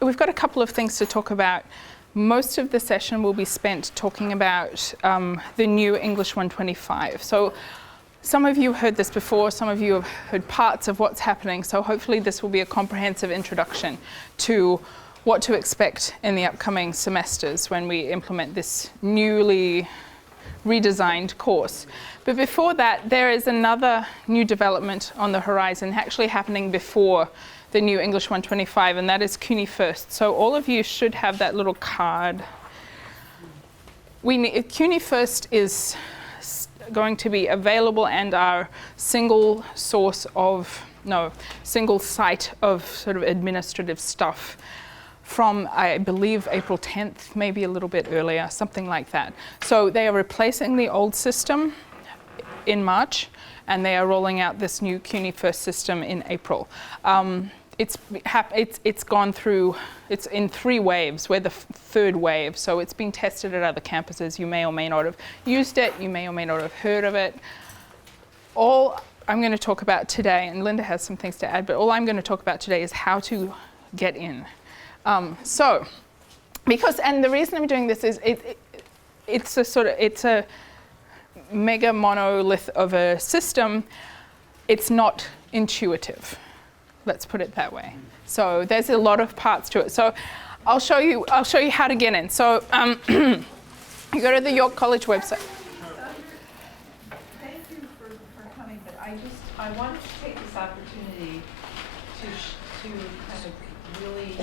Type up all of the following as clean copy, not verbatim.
we've got a couple of things to talk about. Most of the session will be spent talking about the new English 125. So some of you heard this before, some of you have heard parts of what's happening, so hopefully this will be a comprehensive introduction to what to expect in the upcoming semesters when we implement this newly redesigned course. But before that, there is another new development on the horizon, actually happening before the new English 125, and that is CUNYFirst. So all of you should have that little card. CUNYFirst is going to be available and our single site of sort of administrative stuff from, I believe, April 10th, maybe a little bit earlier, something like that. So they are replacing the old system in March, and they are rolling out this new CUNYFirst system in April. It's gone through, it's in 3 waves. We're the third wave, so it's been tested at other campuses. You may or may not have used it, you may or may not have heard of it. All I'm going to talk about today, and Linda has some things to add, but all I'm going to talk about today is how to get in. And the reason I'm doing this is it's a mega monolith of a system. It's not intuitive. Let's put it that way. So there's a lot of parts to it. So I'll show you how to get in. So you go to the York College website. Thank you for coming, but I wanted to take this opportunity to kind of really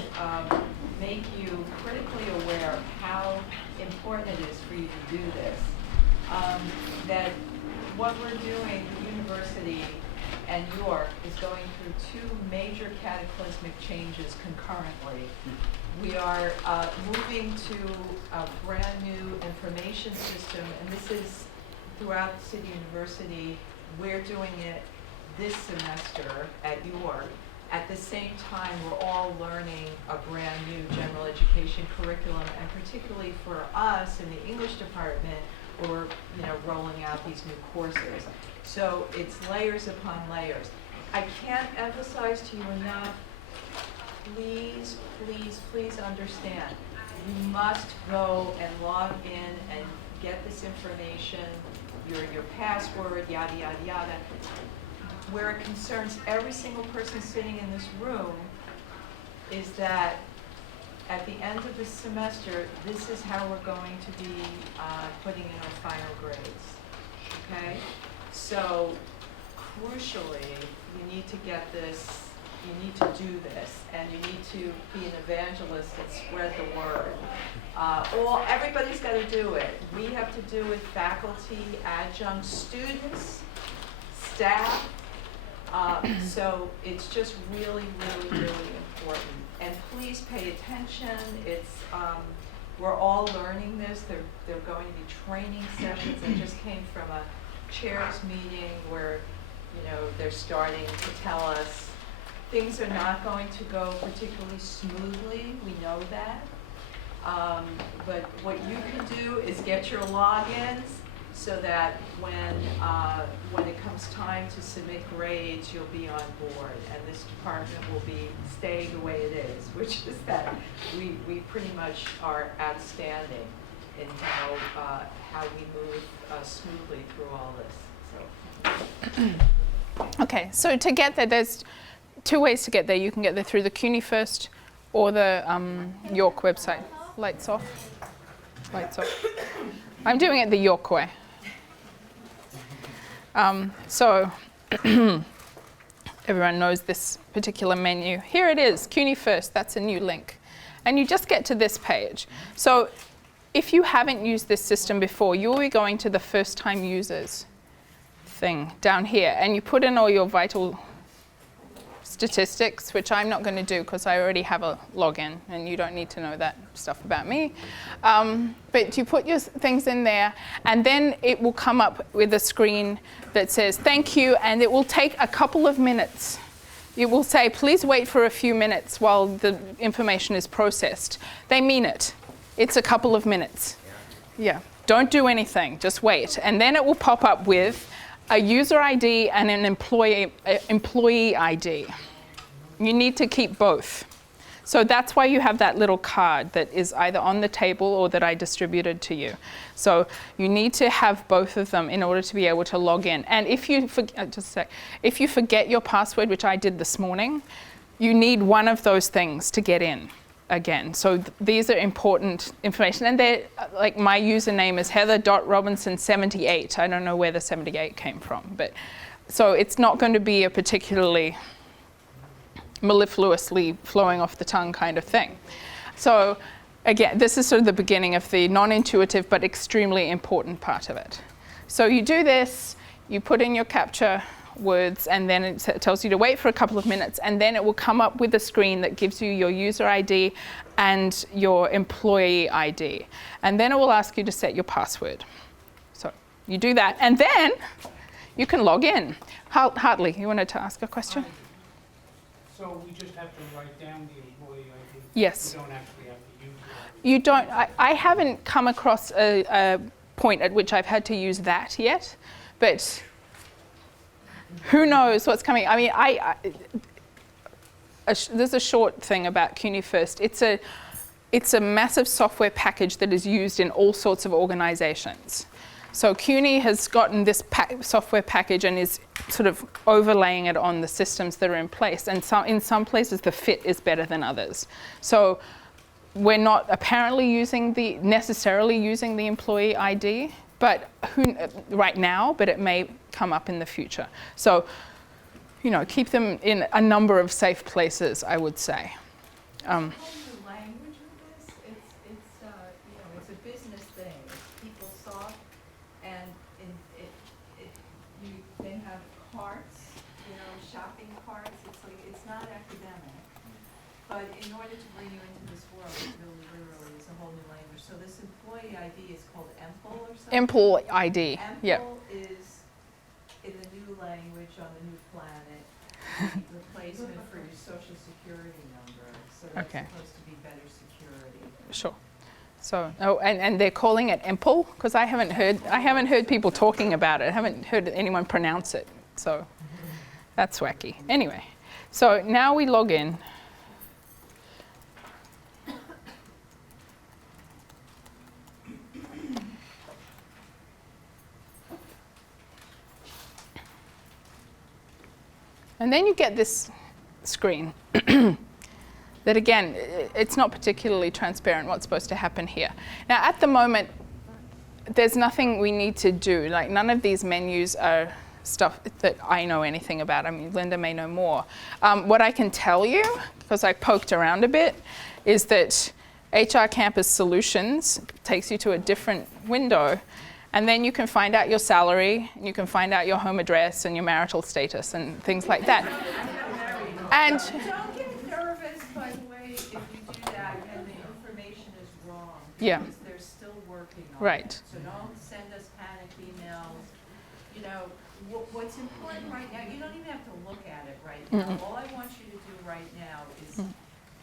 make you critically aware of how important it is for you to do this. That what we're doing, the university and York, is going through 2 major cataclysmic changes concurrently. We are moving to a brand new information system, and this is throughout the City University. We're doing it this semester at York. At the same time, we're all learning a brand new general education curriculum, and particularly for us in the English department, we're rolling out these new courses. So it's layers upon layers. I can't emphasize to you enough, please, please, please understand, you must go and log in and get this information, your password, yada, yada, yada. Where it concerns every single person sitting in this room is that at the end of this semester, this is how we're going to be putting in our final grades, okay? So, crucially, you need to get this, you need to do this, and you need to be an evangelist and spread the word. Everybody's got to do it. We have to do it, faculty, adjunct, students, staff. So it's just really, really, really important. And please pay attention. It's we're all learning this. They're going to be training sessions. I just came from a chairs meeting where they're starting to tell us things are not going to go particularly smoothly. We know that. But what you can do is get your logins so that when it comes time to submit grades, you'll be on board, and this department will be staying the way it is, which is that we pretty much are outstanding in how we move smoothly through all this. So. Okay, so to get there, there's 2 ways to get there. You can get there through the CUNYFirst or the York website. Lights off. Lights off. I'm doing it the York way. So everyone knows this particular menu. Here it is, CUNYFirst, that's a new link. And you just get to this page. So if you haven't used this system before, you'll be going to the first time users thing down here, and you put in all your vital statistics, which I'm not going to do because I already have a login and you don't need to know that stuff about me. But you put your things in there, and then it will come up with a screen that says thank you, and it will take a couple of minutes. It will say please wait for a few minutes while the information is processed. They mean it. It's a couple of minutes. Yeah, don't do anything, just wait. And then it will pop up with a user ID and an employee ID. You need to keep both. So that's why you have that little card that is either on the table or that I distributed to you. So you need to have both of them in order to be able to log in. And if you if you forget your password, which I did this morning, you need one of those things to get in again. So these are important information. And they're, like, my username is heather.robinson78. I don't know where the 78 came from, but so it's not going to be a particularly mellifluously flowing off the tongue kind of thing. So again, this is sort of the beginning of the non-intuitive but extremely important part of it. So you do this, you put in your captcha words, and then it tells you to wait for a couple of minutes, and then it will come up with a screen that gives you your user ID and your employee ID. And then it will ask you to set your password. So you do that, and then you can log in. Hartley, you wanted to ask a question? So we just have to write down the employee ID? Yes. We don't actually have to use it? You don't. I haven't come across a point at which I've had to use that yet, but who knows what's coming. I mean, there's a short thing about CUNYFirst. It's a massive software package that is used in all sorts of organizations. So CUNY has gotten this software package and is sort of overlaying it on the systems that are in place. And in some places, the fit is better than others. So we're not apparently necessarily using the employee ID, but right now, but it may come up in the future. So, you know, keep them in a number of safe places, I would say. The language of this, it's a business thing. It's PeopleSoft, and you then have carts, shopping carts. It's not academic, but in order to bring you into this world, it really literally is a whole new language. So this employee ID is called EMPL or something? Employee ID, yep. EMPL is in a new language on a new planet, the replacement for your social security number. So that's supposed to be better security. Sure. So, and they're calling it EMPL because I haven't heard people talking about it. I haven't heard anyone pronounce it. So that's wacky. Anyway, so now we log in. And then you get this screen that, again, it's not particularly transparent what's supposed to happen here. Now, at the moment, there's nothing we need to do. Like, none of these menus are stuff that I know anything about. I mean, Linda may know more. What I can tell you, because I poked around a bit, is that HR Campus Solutions takes you to a different window. And then you can find out your salary, and you can find out your home address and your marital status and things like that. And don't get nervous, by the way, if you do that and the information is wrong. Yeah. Because they're still working on Right. it. So don't send us panic emails. What's important right now, you don't even have to look at it right now. Mm-mm. All I want you to do right now is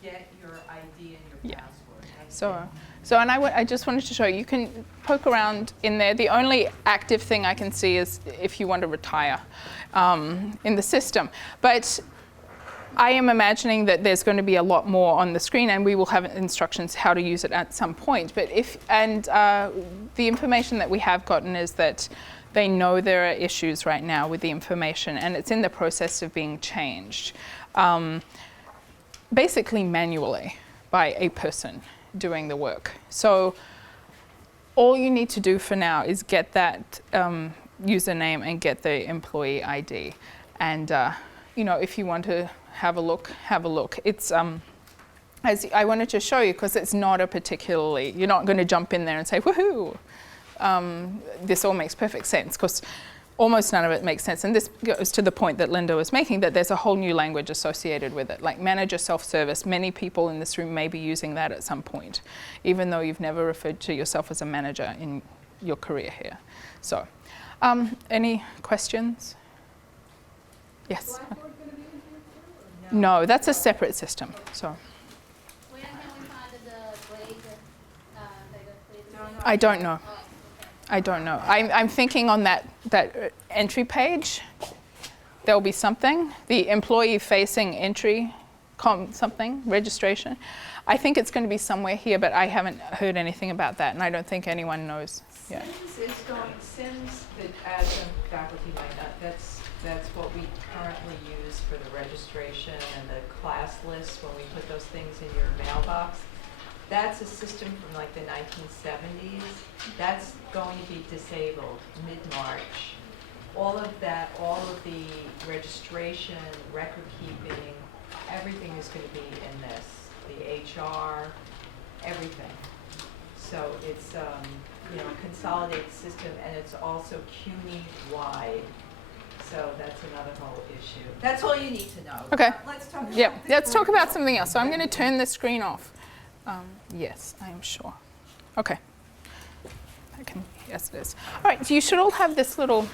get your ID and your password. And I just wanted to show you can poke around in there. The only active thing I can see is if you want to retire in the system. But I am imagining that there's going to be a lot more on the screen, and we will have instructions how to use it at some point. But the information that we have gotten is that they know there are issues right now with the information, and it's in the process of being changed, basically manually by a person doing the work. So all you need to do for now is get that username and get the employee ID. And if you want to have a look, have a look. It's as I wanted to show you, because it's not a particularly, you're not going to jump in there and say, woohoo, this all makes perfect sense, because almost none of it makes sense. And this goes to the point that Linda was making, that there's a whole new language associated with it, like manager self-service. Many people in this room may be using that at some point, even though you've never referred to yourself as a manager in your career here. So, any questions? Yes? No, that's a separate system. So. Where can we find the grade? I don't know. I don't know. I'm thinking on that entry page, there'll be something. The employee-facing entry something, registration. I think it's going to be somewhere here, but I haven't heard anything about that, and I don't think anyone knows. Yeah. Sims that as a faculty might not, that's what we currently use for the registration and the class list when we put those things in your mailbox. That's a system from like the 1970s. That's going to be disabled mid-March. All of that, all of the registration, record keeping, everything is going to be in this. The HR, everything. So it's a consolidated system, and it's also CUNY-wide. So that's another whole issue. That's all you need to know. Okay. Let's talk about Yeah, let's talk about something else. So I'm going to turn the screen off. Yes, I am sure. Okay. Yes, it is. All right, so you should all have this little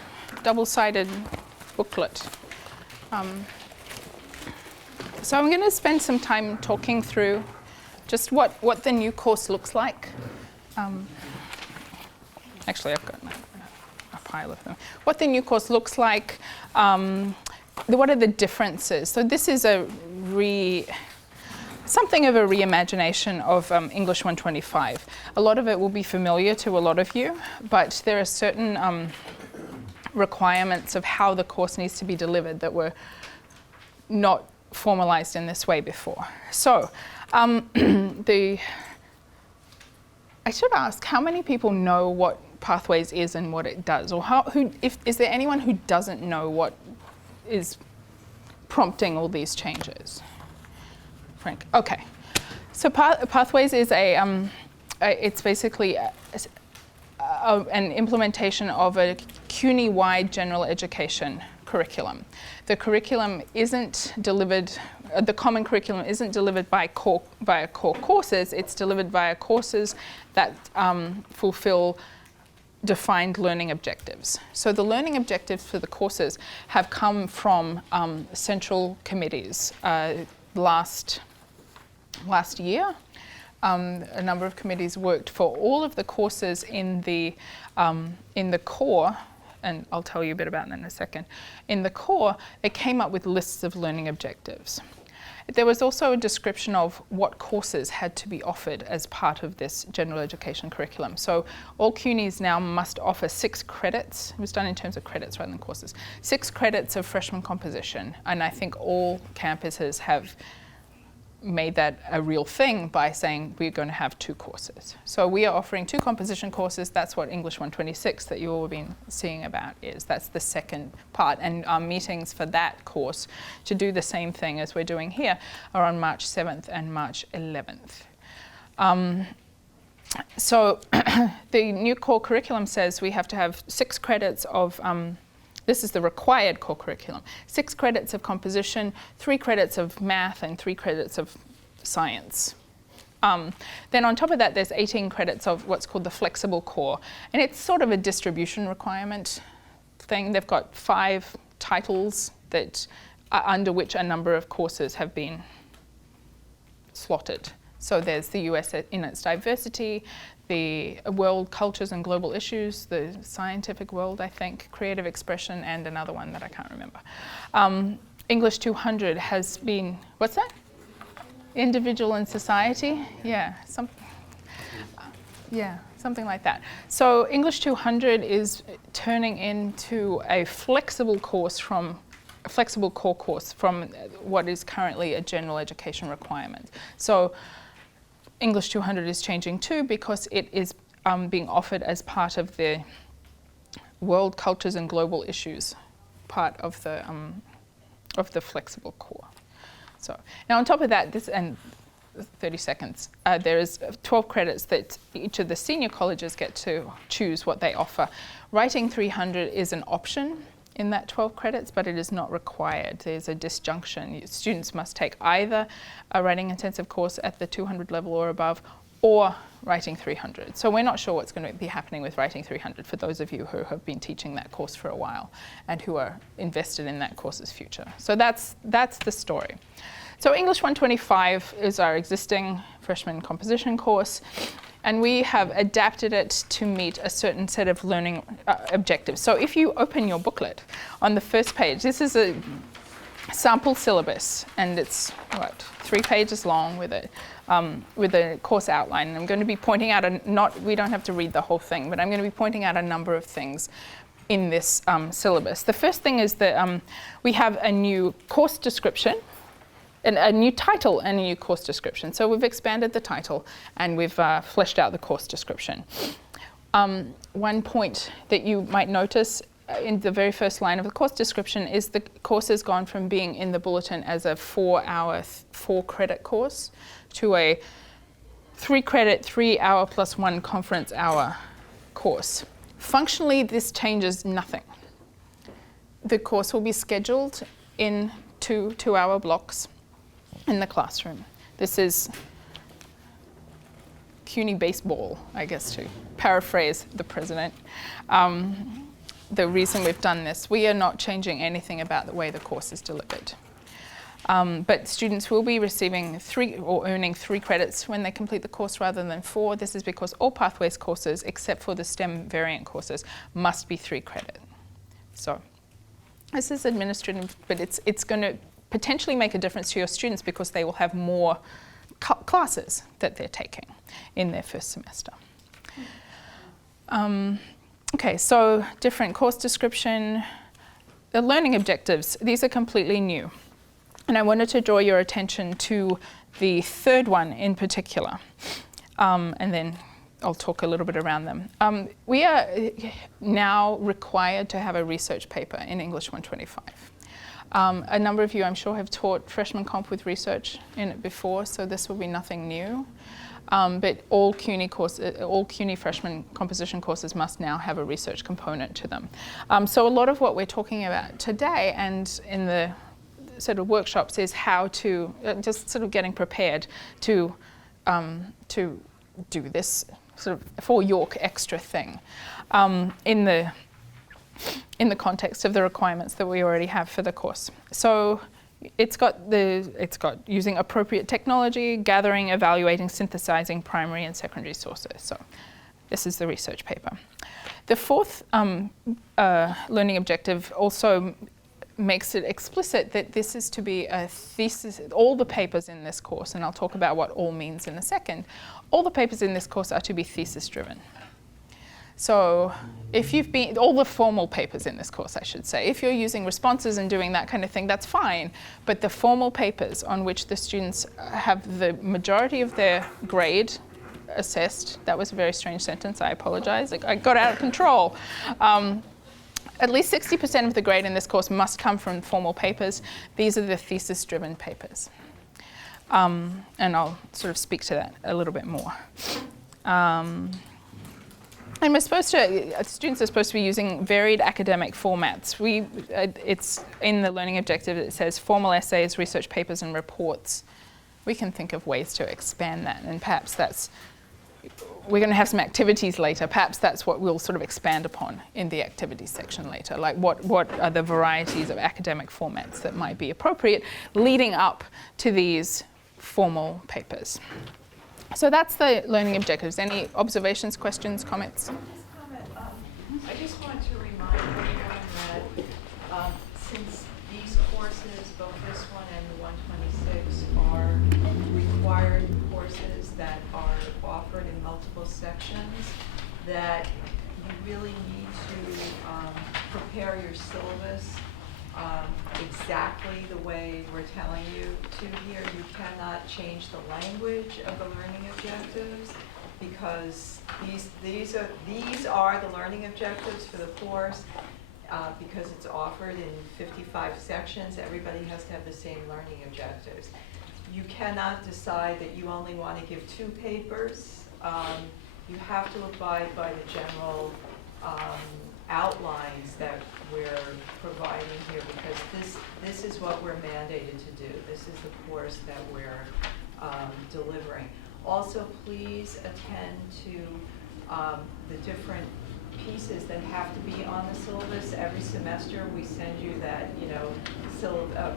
double-sided booklet. So I'm going to spend some time talking through just what the new course looks like. Actually, I've got a pile of them. What the new course looks like, what are the differences? So this is something of a reimagination of English 125. A lot of it will be familiar to a lot of you, but there are certain requirements of how the course needs to be delivered that were not formalized in this way before. So I should ask, how many people know what Pathways is and what it does? Or is there anyone who doesn't know what is prompting all these changes? Frank, okay. So Pathways is it's basically an implementation of a CUNY-wide general education curriculum. The curriculum isn't delivered, the common curriculum isn't delivered via core courses, it's delivered via courses that fulfill defined learning objectives. So the learning objectives for the courses have come from central committees. Last year, a number of committees worked for all of the courses in the core, and I'll tell you a bit about that in a second. In the core, they came up with lists of learning objectives. There was also a description of what courses had to be offered as part of this general education curriculum. So all CUNYs now must offer 6 credits. It was done in terms of credits rather than courses. 6 credits of freshman composition, and I think all campuses have made that a real thing by saying we're going to have 2 courses. So we are offering 2 composition courses. That's what English 126 that you all have been seeing about is. That's the second part. And our meetings for that course to do the same thing as we're doing here are on March 7th and March 11th. So the new core curriculum says we have to have 6 credits of this is the required core curriculum. 6 credits of composition, 3 credits of math, and 3 credits of science. Then on top of that, there's 18 credits of what's called the flexible core. And it's sort of a distribution requirement thing. They've got 5 titles that are under which a number of courses have been slotted. So there's the US in its diversity, the world cultures and global issues, the scientific world, I think, creative expression, and another one that I can't remember. English 200 has been, what's that? Individual and society? Yeah, something like that. So English 200 is turning into a flexible core course from what is currently a general education requirement. So English 200 is changing too because it is being offered as part of the world cultures and global issues part of the flexible core. So now on top of that, 30 seconds, there is 12 credits that each of the senior colleges get to choose what they offer. Writing 300 is an option in that 12 credits, but it is not required. There's a disjunction. Students must take either a writing intensive course at the 200 level or above, or writing 300. So we're not sure what's going to be happening with writing 300 for those of you who have been teaching that course for a while and who are invested in that course's future. So that's the story. So English 125 is our existing freshman composition course, and we have adapted it to meet a certain set of learning objectives. So if you open your booklet on the first page, this is sample syllabus, and it's 3 pages long with a course outline. And I'm going to be pointing out we don't have to read the whole thing, but I'm going to be pointing out a number of things in this syllabus. The first thing is that we have a new course description, and a new title and a new course description. So we've expanded the title and we've fleshed out the course description. One point that you might notice in the very first line of the course description is the course has gone from being in the bulletin as a 4-hour, 4-credit course to a 3-credit, 3-hour plus 1 conference hour course. Functionally, this changes nothing. The course will be scheduled in 2 2-hour blocks in the classroom. This is CUNY baseball, I guess, to paraphrase the president. The reason we've done this, we are not changing anything about the way the course is delivered. But students will be receiving 3 or earning 3 credits when they complete the course rather than 4. This is because all Pathways courses, except for the STEM variant courses, must be 3 credit. So this is administrative, but it's going to potentially make a difference to your students because they will have more classes that they're taking in their first semester. Okay, so different course description. The learning objectives, these are completely new. And I wanted to draw your attention to the third one in particular. And then I'll talk a little bit around them. We are now required to have a research paper in English 125. A number of you, I'm sure, have taught freshman comp with research in it before, so this will be nothing new. But all CUNY freshman composition courses must now have a research component to them. So a lot of what we're talking about today and in the sort of workshops is how to just sort of getting prepared to do this sort of for York extra thing in the context of the requirements that we already have for the course. So it's got using appropriate technology, gathering, evaluating, synthesizing primary and secondary sources. So this is the research paper. The fourth learning objective also makes it explicit that this is to be a thesis. All the papers in this course, and I'll talk about what all means in a second, all the papers in this course are to be thesis-driven. So if you've been, all the formal papers in this course, I should say, if you're using responses and doing that kind of thing, that's fine. But the formal papers on which the students have the majority of their grade assessed, that was a very strange sentence, I apologize, I got out of control. At least 60% of the grade in this course must come from formal papers. These are the thesis-driven papers. And I'll sort of speak to that a little bit more. And students are supposed to be using varied academic formats. It's in the learning objective, it says formal essays, research papers, and reports. We can think of ways to expand that, and perhaps we're going to have some activities later. Perhaps that's what we'll sort of expand upon in the activities section later. Like what are the varieties of academic formats that might be appropriate leading up to these formal papers. So that's the learning objectives. Any observations, questions, comments? I just want to remind everyone that since these courses, both this one and the 126, are required courses that are offered in multiple sections, that you really need to prepare your syllabus exactly the way we're telling you to here. You cannot change the language of the learning objectives because these are the learning objectives for the course. Because it's offered in 55 sections, everybody has to have the same learning objectives. You cannot decide that you only want to give 2 papers. You have to abide by the general outlines that we're providing here because this is what we're mandated to do. This is the course that we're delivering. Also, please attend to the different pieces that have to be on the syllabus. Every semester we send you that,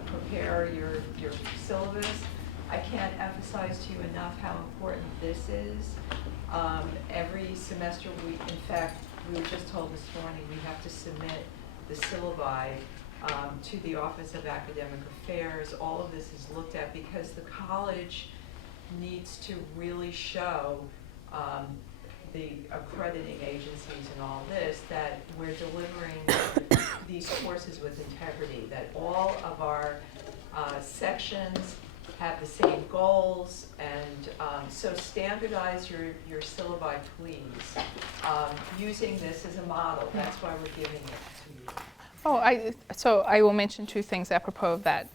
prepare your syllabus. I can't emphasize to you enough how important this is. Every semester in fact, we were just told this morning we have to submit the syllabi to the Office of Academic Affairs. All of this is looked at because the college needs to really show the accrediting agencies and all this that we're delivering these courses with integrity, that all of our sections have the same goals, and so standardize your syllabi, please, using this as a model. That's why we're giving it to you. Oh, so I will mention two things apropos of that.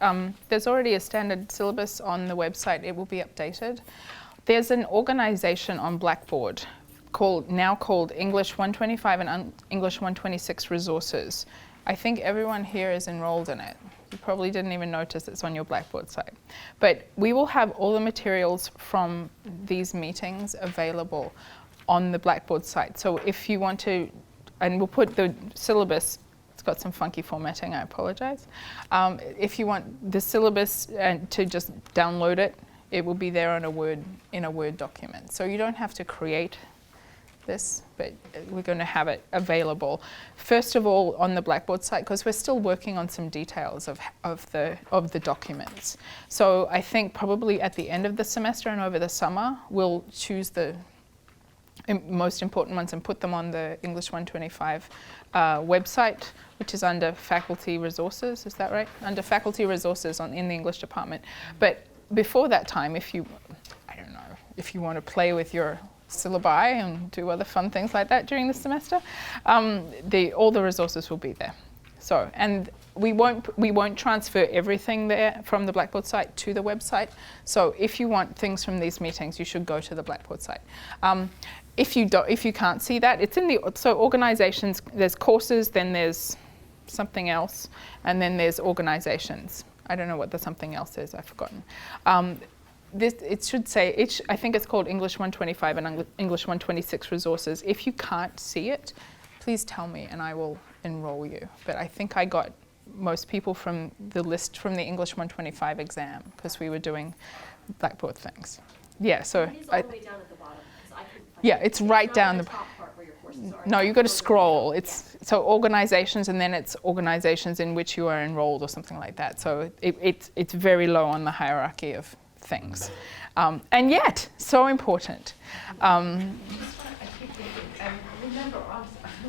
There's already a standard syllabus on the website. It will be updated. There's an organization on Blackboard now called English 125 and English 126 Resources. I think everyone here is enrolled in it. You probably didn't even notice it's on your Blackboard site. But we will have all the materials from these meetings available on the Blackboard site. So if you want to, and we'll put the syllabus, it's got some funky formatting, I apologize. If you want the syllabus to just download it, it will be there in a Word document. So you don't have to create this, but we're going to have it available. First of all, on the Blackboard site, because we're still working on some details of the documents. So I think probably at the end of the semester and over the summer, we'll choose the most important ones and put them on the English 125 website, which is under Faculty Resources. Is that right? Under Faculty Resources in the English department. But before that time, if you want to play with your syllabi and do other fun things like that during the semester, all the resources will be there. So, and we won't transfer everything there from the Blackboard site to the website. So if you want things from these meetings, you should go to the Blackboard site. If you can't see that, it's in so organizations, there's courses, then there's something else, and then there's organizations. I don't know what the something else is, I've forgotten. It should say, I think it's called English 125 and English 126 Resources. If you can't see it, please tell me and I will enroll you. But I think I got most people from the list from the English 125 exam because we were doing Blackboard things. Yeah, so it is all the way down at the bottom. I couldn't find yeah, it. it's right down the the top part where your courses are. No, you've got to scroll. So organizations, and then it's organizations in which you are enrolled or something like that. So it's very low on the hierarchy of things, and yet so important.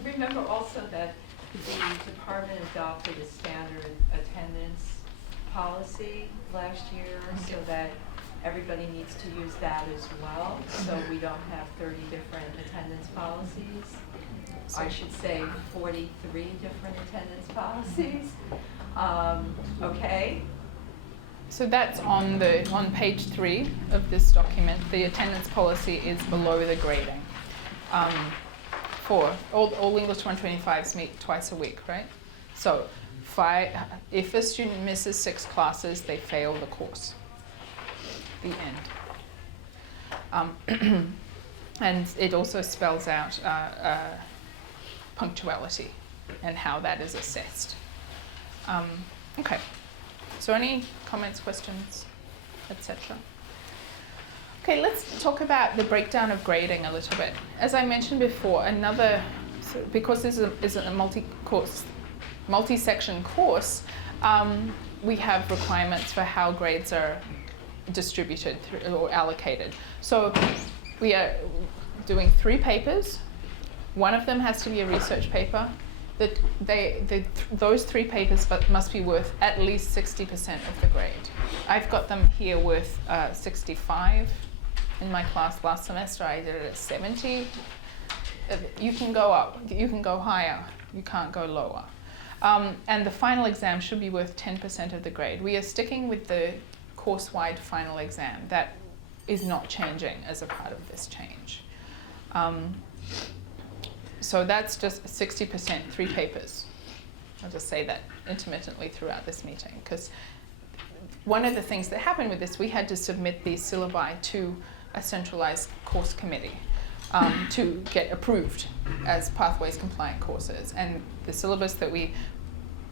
Remember also that the department adopted a standard attendance policy last year, so that everybody needs to use that as well. So we don't have 30 different attendance policies. I should say 43 different attendance policies. Okay. So that's on page 3 of this document. The attendance policy is below the grading. For all English 125s meet twice a week, right? So if a student misses 6 classes, they fail the course. The end. And it also spells out punctuality and how that is assessed. Okay. So any comments, questions, etc.? Okay, let's talk about the breakdown of grading a little bit. As I mentioned before, because this is a multi-section course, we have requirements for how grades are distributed or allocated. So we are doing 3 papers. One of them has to be a research paper. Those 3 papers must be worth at least 60% of the grade. I've got them here worth 65. In my class last semester, I did it at 70. You can go up, you can go higher, you can't go lower. And the final exam should be worth 10% of the grade. We are sticking with the course-wide final exam. That is not changing as a part of this change. So that's just 60%, 3 papers. I'll just say that intermittently throughout this meeting, because one of the things that happened with this, we had to submit these syllabi to a centralized course committee to get approved as pathways compliant courses. And the syllabus that we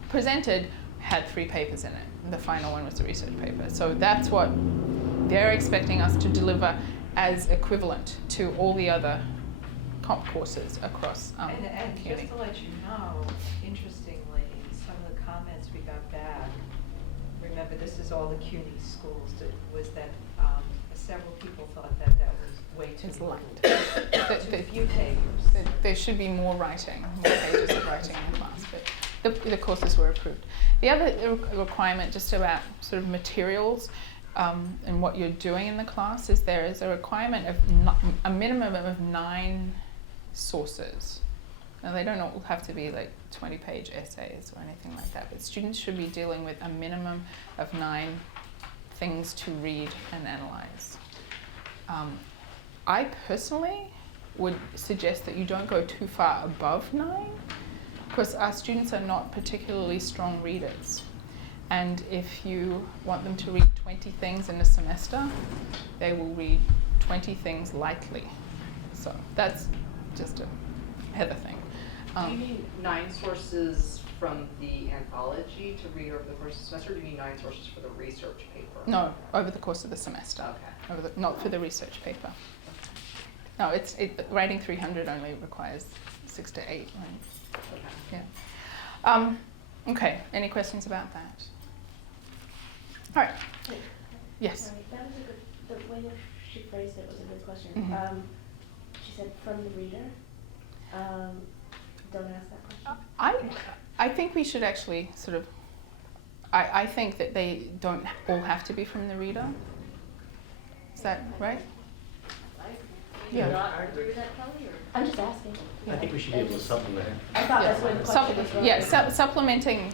presented had 3 papers in it. And the final one was a research paper. So that's what they're expecting us to deliver as equivalent to all the other comp courses across and CUNY. just to let you know, interestingly, some of the comments once we got back, remember this is all the CUNY schools, was that several people thought that that was way too It's little. light. Too few pages. There should be more writing, more pages of writing in the class, but the courses were approved. The other requirement just about sort of materials and what you're doing in the class is there is a requirement of a minimum of 9 sources. Now they don't all have to be like 20-page essays or anything like that, but students should be dealing with a minimum of 9 things to read and analyze. I personally would suggest that you don't go too far above 9, because our students are not particularly strong readers. And if you want them to read 20 things in a semester, they will read 20 things lightly. So that's just a Heather thing. Do you mean 9 sources from the anthology to read over the course of the semester, or do you mean 9 sources for the research paper? No, over the course of the semester. Okay. Not for the research paper. No, writing 300 only requires 6 to 8. Right? Okay. Yeah. Okay. Any questions about that? All right. Yes. Sorry, that was a good, the way that she phrased it was a good question. Mhm. She said from the reader. Don't ask that question. I think we should actually sort of, I think that they don't all have to be from the reader. Is that right? Yeah. Not agree with that, Kelly, or? I'm just asking. I think we should be able to supplement. I thought that's what the question was going. Yeah, supplementing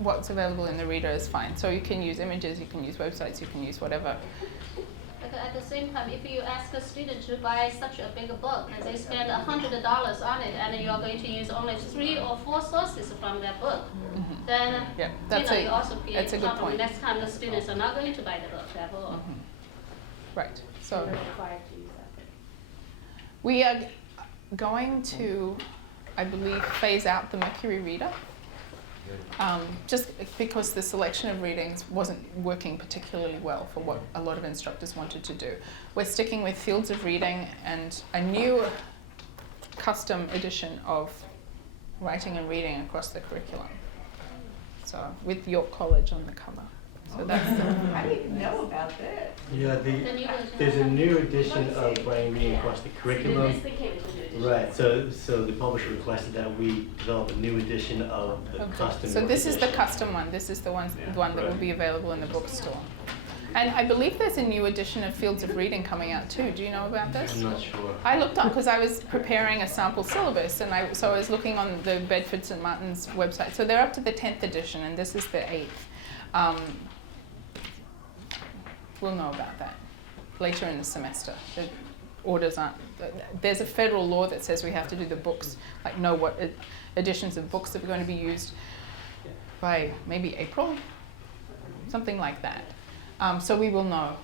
what's available in the reader is fine. So you can use images, you can use websites, you can use whatever. But at the same time, if you ask a student to buy such a big book and they spend $100 on it, and you're going to use only 3 or 4 sources from that book, then Yeah, you also create that's a good problem. point. Next time the students are not going to buy the book at all. Right. So You're required to use that. we are going to, I believe, phase out the Mercury Reader. Just because the selection of readings wasn't working particularly well for what a lot of instructors wanted to do. We're sticking with Fields of Reading and a new custom edition of Writing and Reading across the curriculum. So with York College on the cover. So that's I didn't even know about that. Yeah, there's a new edition of Writing and Reading across the curriculum. This thing came with a new edition. Right, so the publisher requested that we develop a new edition of the custom. So this is the edition. custom one. This is the one that will Right. be available in the bookstore. And I believe there's a new edition of Fields of Reading coming out too. Do you know about this? I'm not sure. I looked up because I was preparing a sample syllabus, and I was looking on the Bedford St. Martin's website. So they're up to the 10th edition, and this is the 8th. We'll know about that later in the semester. The orders aren't. There's a federal law that says we have to do the books, like know what editions of books that are going to be used by maybe April, something like that. So we will know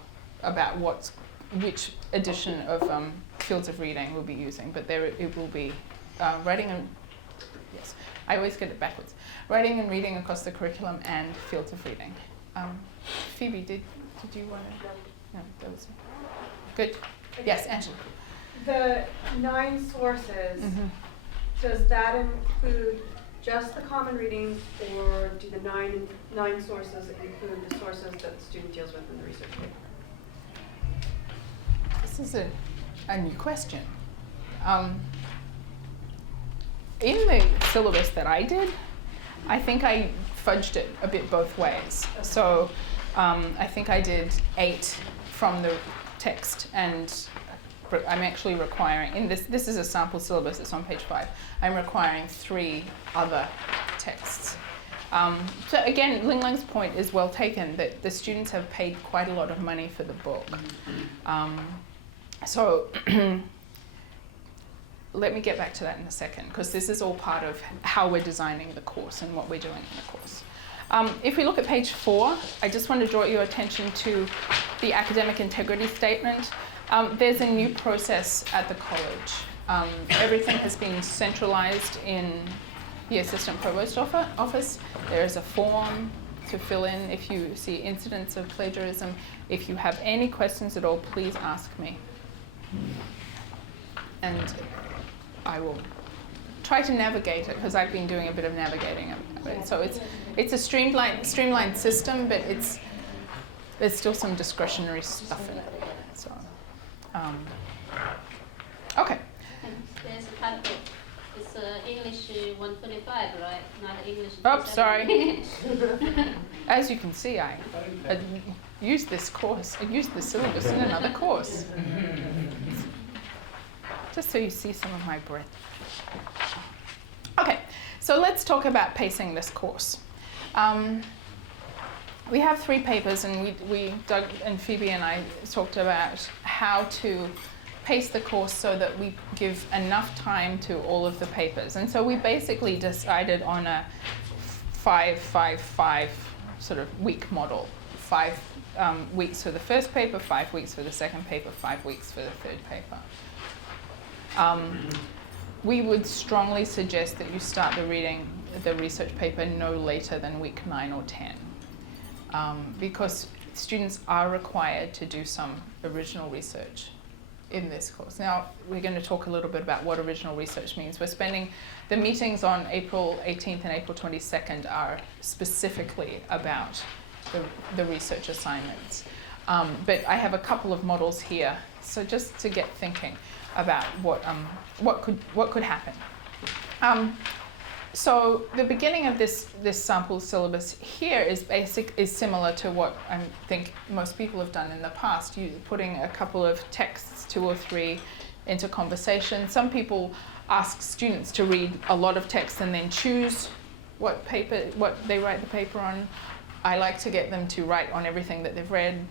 about which edition of Fields of Reading we'll be using, but there it will be writing and, yes, I always get it backwards. Writing and Reading across the curriculum and Fields of Reading. Phoebe, did you want to? No, that was good. Yes, Angela. The 9 sources, does that include just the common readings, or do the nine sources include the sources that the student deals with in the research paper? This is a new question. In the syllabus that I did, I think I fudged it a bit both ways. So I think I did 8 from the text, and I'm actually requiring, in this is a sample syllabus, it's on page 5, I'm requiring 3 other texts. So again, Ling Lang's point is well taken, that the students have paid quite a lot of money for the book. So let me get back to that in a second, because this is all part of how we're designing the course and what we're doing in the course. If we look at page 4, I just want to draw your attention to the academic integrity statement. There's a new process at the college. Everything has been centralized in the assistant provost office. There is a form to fill in if you see incidents of plagiarism. If you have any questions at all, please ask me. And I will try to navigate it, because I've been doing a bit of navigating of it. So it's a streamlined system, but there's still some discretionary stuff in it. So, okay. And there's a type of, it's English 125, right? Not English 270. Oh, sorry. As you can see, I used this syllabus in another course. Just so you see some of my breadth. Okay, so let's talk about pacing this course. We have 3 papers, and Doug and Phoebe and I talked about how to pace the course so that we give enough time to all of the papers. And so we basically decided on a 5-5-5 sort of week model. 5 weeks for the first paper, 5 weeks for the second paper, 5 weeks for the third paper. We would strongly suggest that you start the research paper no later than week 9 or 10, because students are required to do some original research in this course. Now, we're going to talk a little bit about what original research means. The meetings on April 18th and April 22nd are specifically about the research assignments. But I have a couple of models here, so just to get thinking about what could happen. So the beginning of this sample syllabus here is similar to what I think most people have done in the past. You putting a couple of texts, 2 or 3, into conversation. Some people ask students to read a lot of text and then choose what they write the paper on. I like to get them to write on everything that they've read,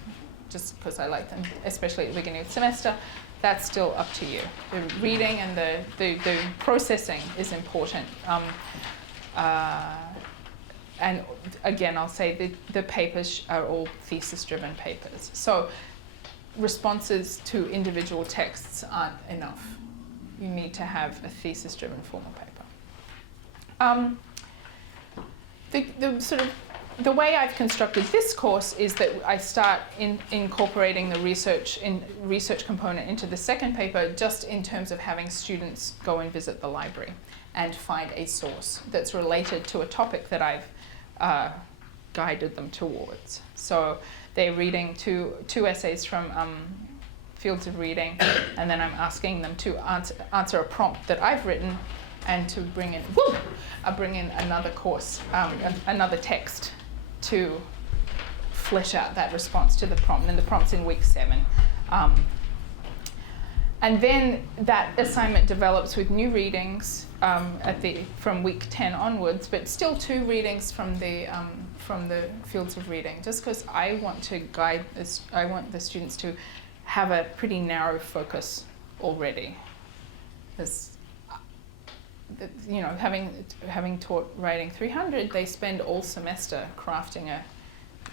just because I like them, especially at the beginning of the semester. That's still up to you. The reading and the processing is important. And again, I'll say the papers are all thesis-driven papers. So responses to individual texts aren't enough. You need to have a thesis-driven formal paper. The way I've constructed this course is that I start incorporating the research component into the second paper, just in terms of having students go and visit the library and find a source that's related to a topic that I've guided them towards. So they're reading two essays from fields of reading, and then I'm asking them to answer a prompt that I've written, and to bring in another course, another text, to flesh out that response to the prompt, and the prompt's in week 7. And then that assignment develops with new readings from week 10 onwards, but still 2 readings from the fields of reading, just because I want to guide this. I want the students to have a pretty narrow focus already, because having taught writing 300, they spend all semester crafting a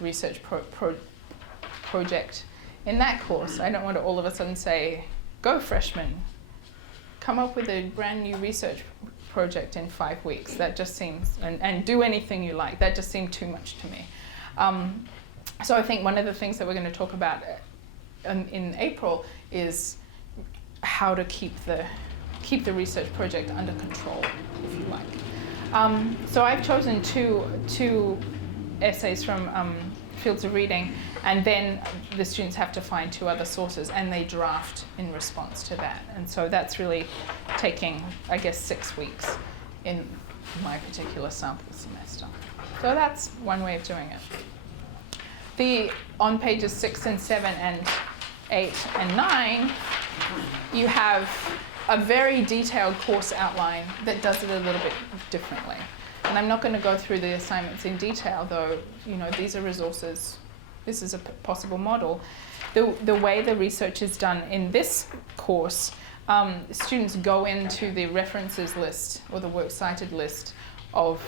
research project in that course. I don't want to all of a sudden say, go freshmen, come up with a brand new research project in 5 weeks. That just seems, and do anything you like. That just seemed too much to me. So I think one of the things that we're going to talk about in April is how to keep the research project under control, if you like. So I've chosen two essays from fields of reading, and then the students have to find 2 other sources, and they draft in response to that. And so that's really taking, I guess, 6 weeks in my particular sample semester. So that's one way of doing it. On pages 6 and 7 and 8 and 9, you have a very detailed course outline that does it a little bit differently. And I'm not going to go through the assignments in detail, though, these are resources. This is a possible model. The way the research is done in this course, students go into the references list or the works cited list of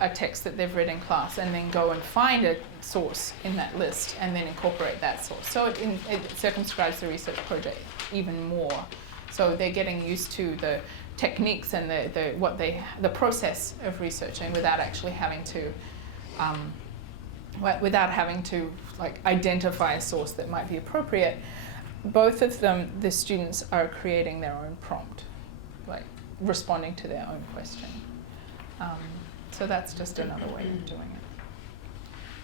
a text that they've read in class, and then go and find a source in that list and then incorporate that source. So it circumscribes the research project even more. So they're getting used to the techniques and the process of researching without actually having to identify a source that might be appropriate. Both of them, the students are creating their own prompt. responding to their own question. So that's just another way of doing it.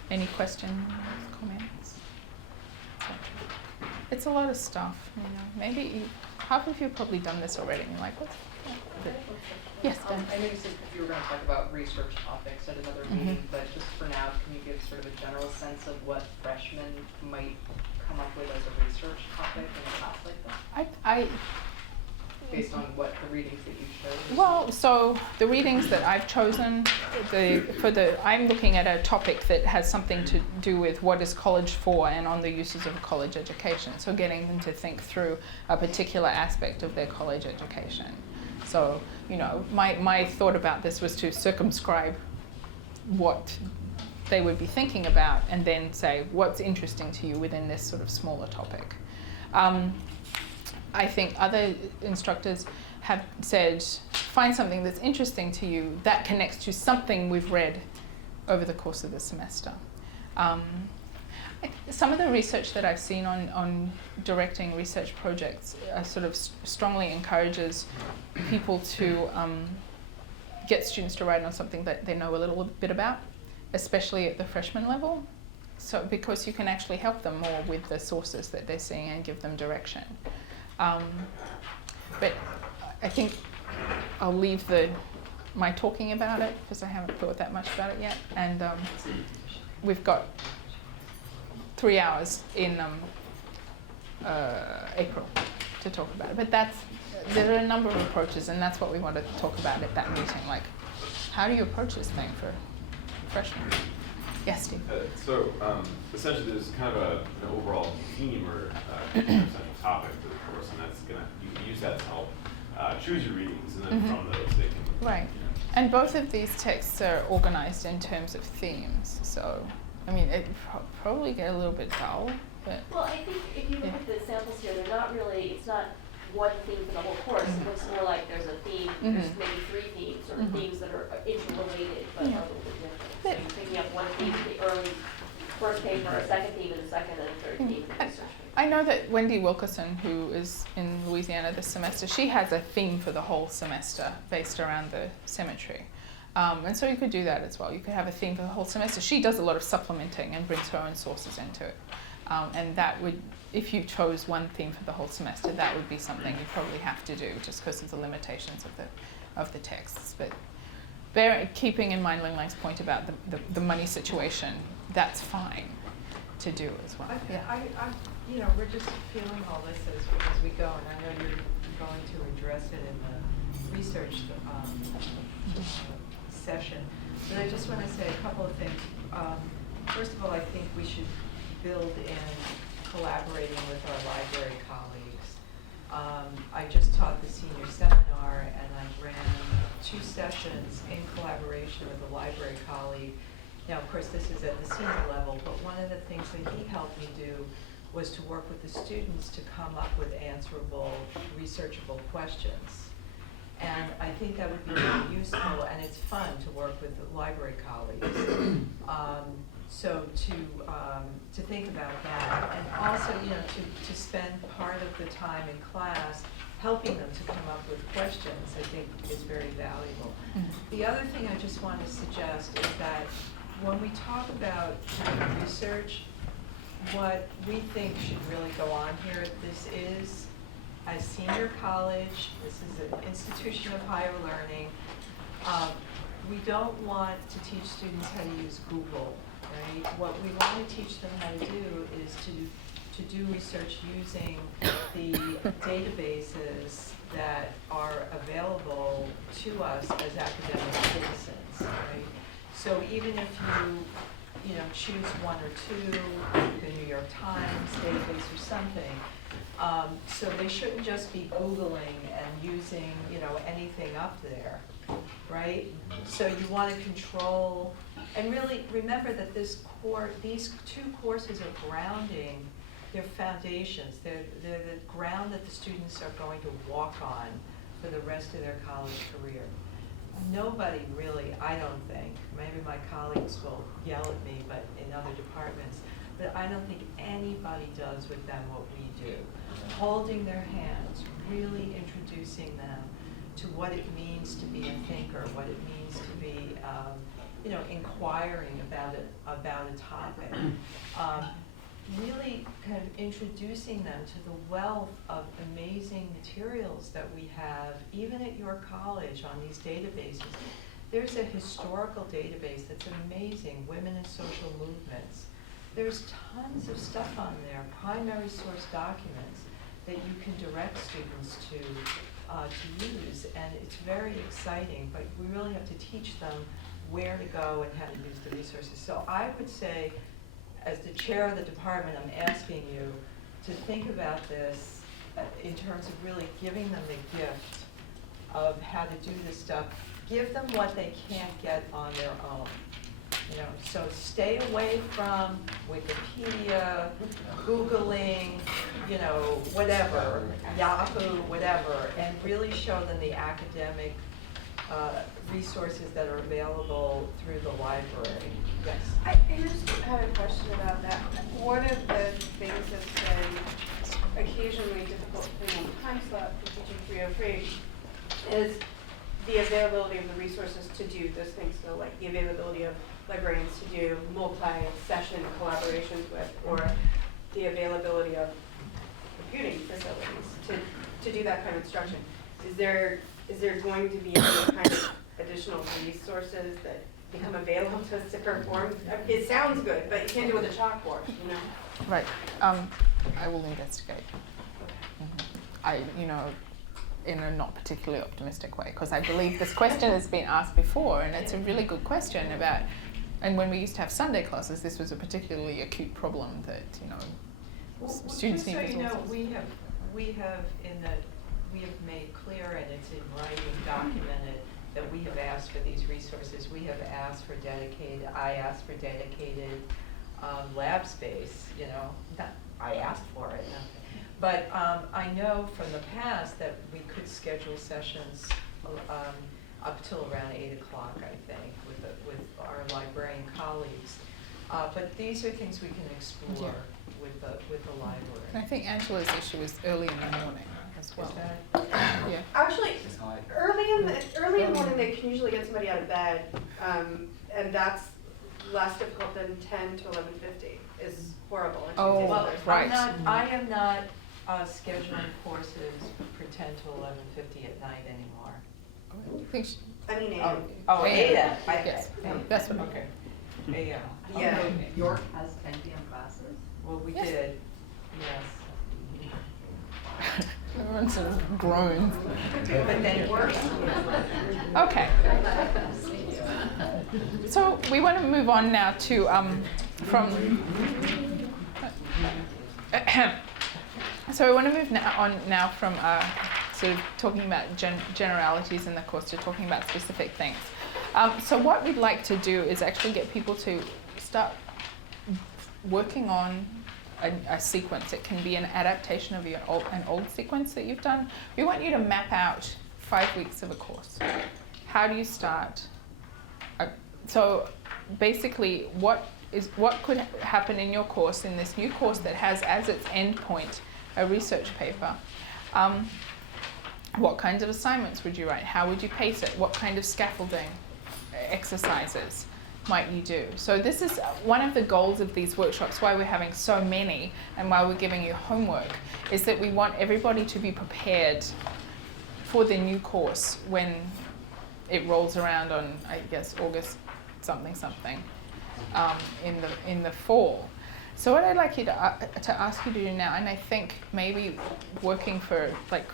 Any questions, comments? It's a lot of stuff, you know. Maybe half of you have probably done this already. And you're like, what's that? Yes, Dan. I know you said you were going to talk about research topics at another meeting, but just for now, can you give sort of a general sense of what freshmen might come up with as a research topic in a class like that? Based on what the readings that you chose? Well, so the readings that I've chosen, I'm looking at a topic that has something to do with what is college for and on the uses of college education. So getting them to think through a particular aspect of their college education. So, you know, my thought about this was to circumscribe what they would be thinking about and then say what's interesting to you within this sort of smaller topic. I think other instructors have said, find something that's interesting to you that connects to something we've read over the course of the semester. Some of the research that I've seen on directing research projects sort of strongly encourages people to get students to write on something that they know a little bit about, especially at the freshman level. So because you can actually help them more with the sources that they're seeing and give them direction. But I think I'll leave my talking about it because I haven't thought that much about it yet. And we've got 3 hours in April to talk about it. But there are a number of approaches, and that's what we wanted to talk about at that meeting. Like, how do you approach this thing for freshmen? Yes, Steve. So essentially, there's kind of an overall theme or central topic to the course, and that's you can use that to help choose your readings, and then from those they can. Right. You know. And both of these texts are organized in terms of themes. So, I mean, it probably get a little bit dull, but. Well, I think if you look at the samples here, they're not really, it's not one theme for the whole course. It looks more like there's a theme, there's maybe 3 themes, or themes that are interrelated, but a little bit different. So you're picking up one theme for the early first paper, a second theme in the second, and a third theme in the research paper. I know that Wendy Wilkerson, who is in Louisiana this semester, she has a theme for the whole semester based around the cemetery. And so you could do that as well. You could have a theme for the whole semester. She does a lot of supplementing and brings her own sources into it. And that would, if you chose one theme for the whole semester, that would be something you probably have to do just because of the limitations of the texts. But keeping in mind Ling Lang's point about the money situation, that's fine to do as well. You know, we're just feeling all this as we go, and I know you're going to address it in the research session. But I just want to say a couple of things. First of all, I think we should build in collaborating with our library colleagues. I just taught the senior seminar, and I ran 2 sessions in collaboration with a library colleague. Now, of course, this is at the senior level, but one of the things that he helped me do was to work with the students to come up with answerable, researchable questions. And I think that would be really useful, and it's fun to work with the library colleagues. So to think about that, and also, you know, to spend part of the time in class helping them to come up with questions, I think is very valuable. The other thing I just want to suggest is that when we talk about research, what we think should really go on here, this is a senior college, this is an institution of higher learning. We don't want to teach students how to use Google, right? What we want to teach them how to do is to do research using the databases that are available to us as academic citizens, right? So even if you know, choose 1 or 2, the New York Times database or something, so they shouldn't just be Googling and using, you know, anything up there, right? So you want to control, and really remember that these 2 courses are grounding, they're foundations, they're the ground that the students are going to walk on for the rest of their college career. Nobody really, I don't think, maybe my colleagues will yell at me, but in other departments, but I don't think anybody does with them what we do. Holding their hands, really introducing them to what it means to be a thinker, what it means to be, inquiring about a topic. Really kind of introducing them to the wealth of amazing materials that we have, even at your college on these databases. There's a historical database that's amazing, Women in Social Movements. There's tons of stuff on there, primary source documents that you can direct students to use, and it's very exciting, but we really have to teach them where to go and how to use the resources. So I would say, as the chair of the department, I'm asking you to think about this in terms of really giving them the gift of how to do this stuff. Give them what they can't get on their own. So stay away from Wikipedia, Googling, whatever, Yahoo, whatever, and really show them the academic resources that are available through the library. Yes? I just had a question about that. One of the things that's been occasionally difficult thing on the time slot for teaching 303 is the availability of the resources to do those things. So like the availability of librarians to do multi-session collaborations with, or the availability of computing facilities to do that kind of instruction. Is there going to be any kind of additional resources that become available to us to perform? It sounds good, but you can't do it with a chalkboard, Right. I will investigate. In a not particularly optimistic way, because I believe this question has been asked before, and it's a really good question about, and when we used to have Sunday classes, this was a particularly acute problem that, students need resources. We have made clear, and it's in writing, documented, that we have asked for these resources. We have asked for I asked for dedicated lab space, I asked for it. But I know from the past that we could schedule sessions up till around 8 o'clock, I think, with our librarian colleagues. But these are things we can explore with the library. And I think Angela's issue is early in the morning as well. Yeah. Actually, early in the morning they can usually get somebody out of bed, and that's less difficult than 10 to 11:50 is horrible. Oh, Well, right. I am not scheduling courses for 10 to 11:50 at night anymore. I think I mean, Oh, AM. AM. Yes, that's what. Okay. AM. Yeah. York has 10 p.m. classes? Well, we Yes. did, yes. Everyone sort of groans. But then it works. Okay. So we want to move on now to So we want to move now from sort of talking about generalities in the course to talking about specific things. So what we'd like to do is actually get people to start working on a sequence. It can be an adaptation of an old sequence that you've done. We want you to map out 5 weeks of a course. How do you start? So basically, what could happen in your course, in this new course that has as its endpoint a research paper? What kinds of assignments would you write? How would you pace it? What kind of scaffolding exercises might you do? So this is one of the goals of these workshops, why we're having so many and why we're giving you homework, is that we want everybody to be prepared for the new course when it rolls around on, I guess, August something in the fall. So what I'd like you to ask you to do now, and I think maybe working for like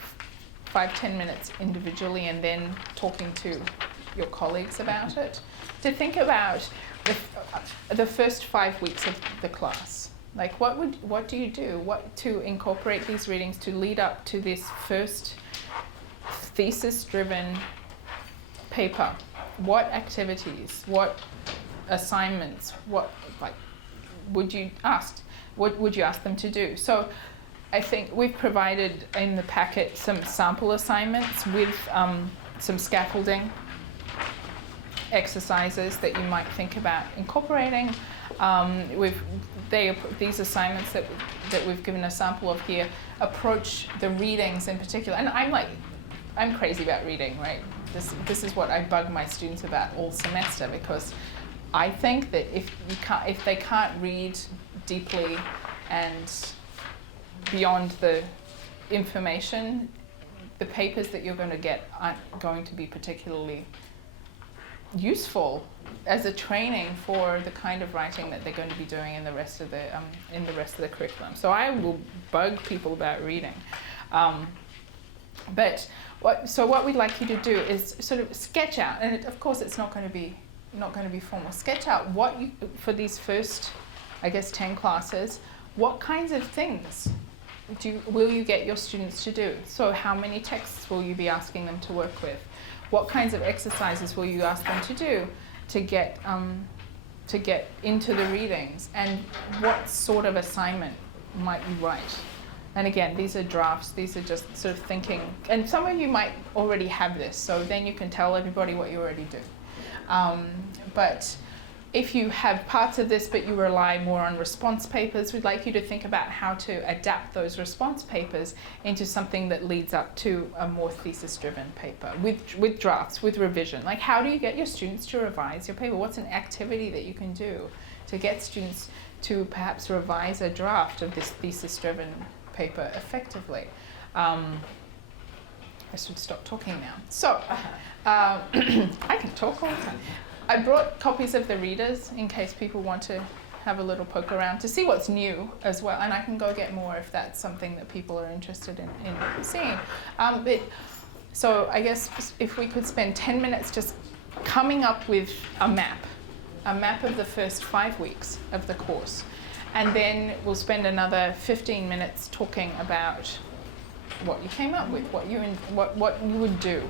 5-10 minutes individually and then talking to your colleagues about it, to think about the first 5 weeks of the class. Like what do you do? What to incorporate these readings to lead up to this first thesis-driven paper? What activities? What assignments? What would you ask? What would you ask them to do? So I think we've provided in the packet some sample assignments with some scaffolding exercises that you might think about incorporating. These assignments that we've given a sample of here approach the readings in particular. And I'm like, I'm crazy about reading, right? This is what I bug my students about all semester, because I think that if they can't read deeply and beyond the information, the papers that you're going to get aren't going to be particularly useful as a training for the kind of writing that they're going to be doing in the rest of the curriculum. So I will bug people about reading. But what we'd like you to do is sort of sketch out, and of course it's not going to be formal. Sketch out what you, for these first, I guess, 10 classes, what kinds of things will you get your students to do? So how many texts will you be asking them to work with? What kinds of exercises will you ask them to do to get into the readings? And what sort of assignment might you write? And again, these are drafts. These are just sort of thinking. And some of you might already have this, so then you can tell everybody what you already do. But if you have parts of this but you rely more on response papers, we'd like you to think about how to adapt those response papers into something that leads up to a more thesis-driven paper with drafts, with revision. Like, how do you get your students to revise your paper? What's an activity that you can do to get students to perhaps revise a draft of this thesis-driven paper effectively? I should stop talking now. So, I can talk all the time. I brought copies of the readers in case people want to have a little poke around to see what's new as well, and I can go get more if that's something that people are interested in seeing. So I guess if we could spend 10 minutes just coming up with a map of the first 5 weeks of the course, and then we'll spend another 15 minutes talking about what you came up with, what you would do.